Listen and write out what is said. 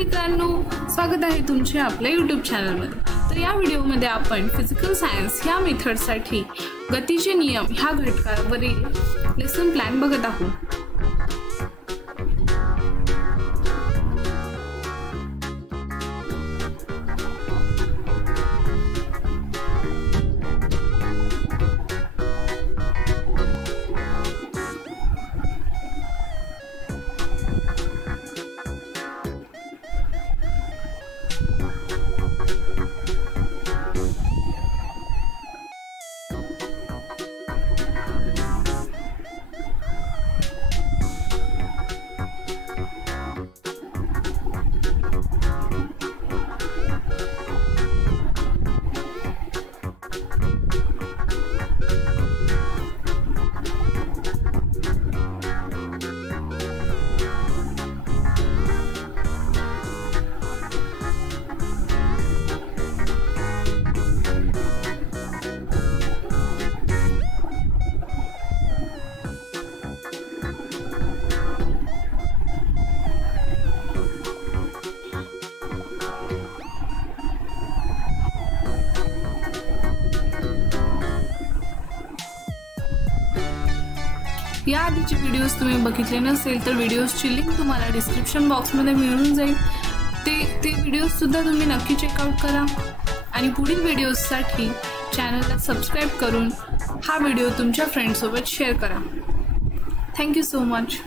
मित्रांनो, स्वागत आहे तुमचे आपल्या YouTube चॅनलमध्ये। तर या व्हिडिओमध्ये आपण फिजिकल सायन्स या मेथडसाठी गतीचे नियम ह्या घटकावरील लेसन प्लॅन बघत आहोत। या आधीचे व्हिडिओज तुम्ही बघितले नसेल तर व्हिडिओजची लिंक तुम्हाला डिस्क्रिप्शन बॉक्समध्ये मिळून जाईल। ते व्हिडिओज सुद्धा तुम्ही नक्की चेकआउट करा आणि पुढील व्हिडिओजसाठी चॅनलला सबस्क्राइब करून हा व्हिडिओ तुमच्या फ्रेंड्ससोबत शेअर करा। Thank you so much.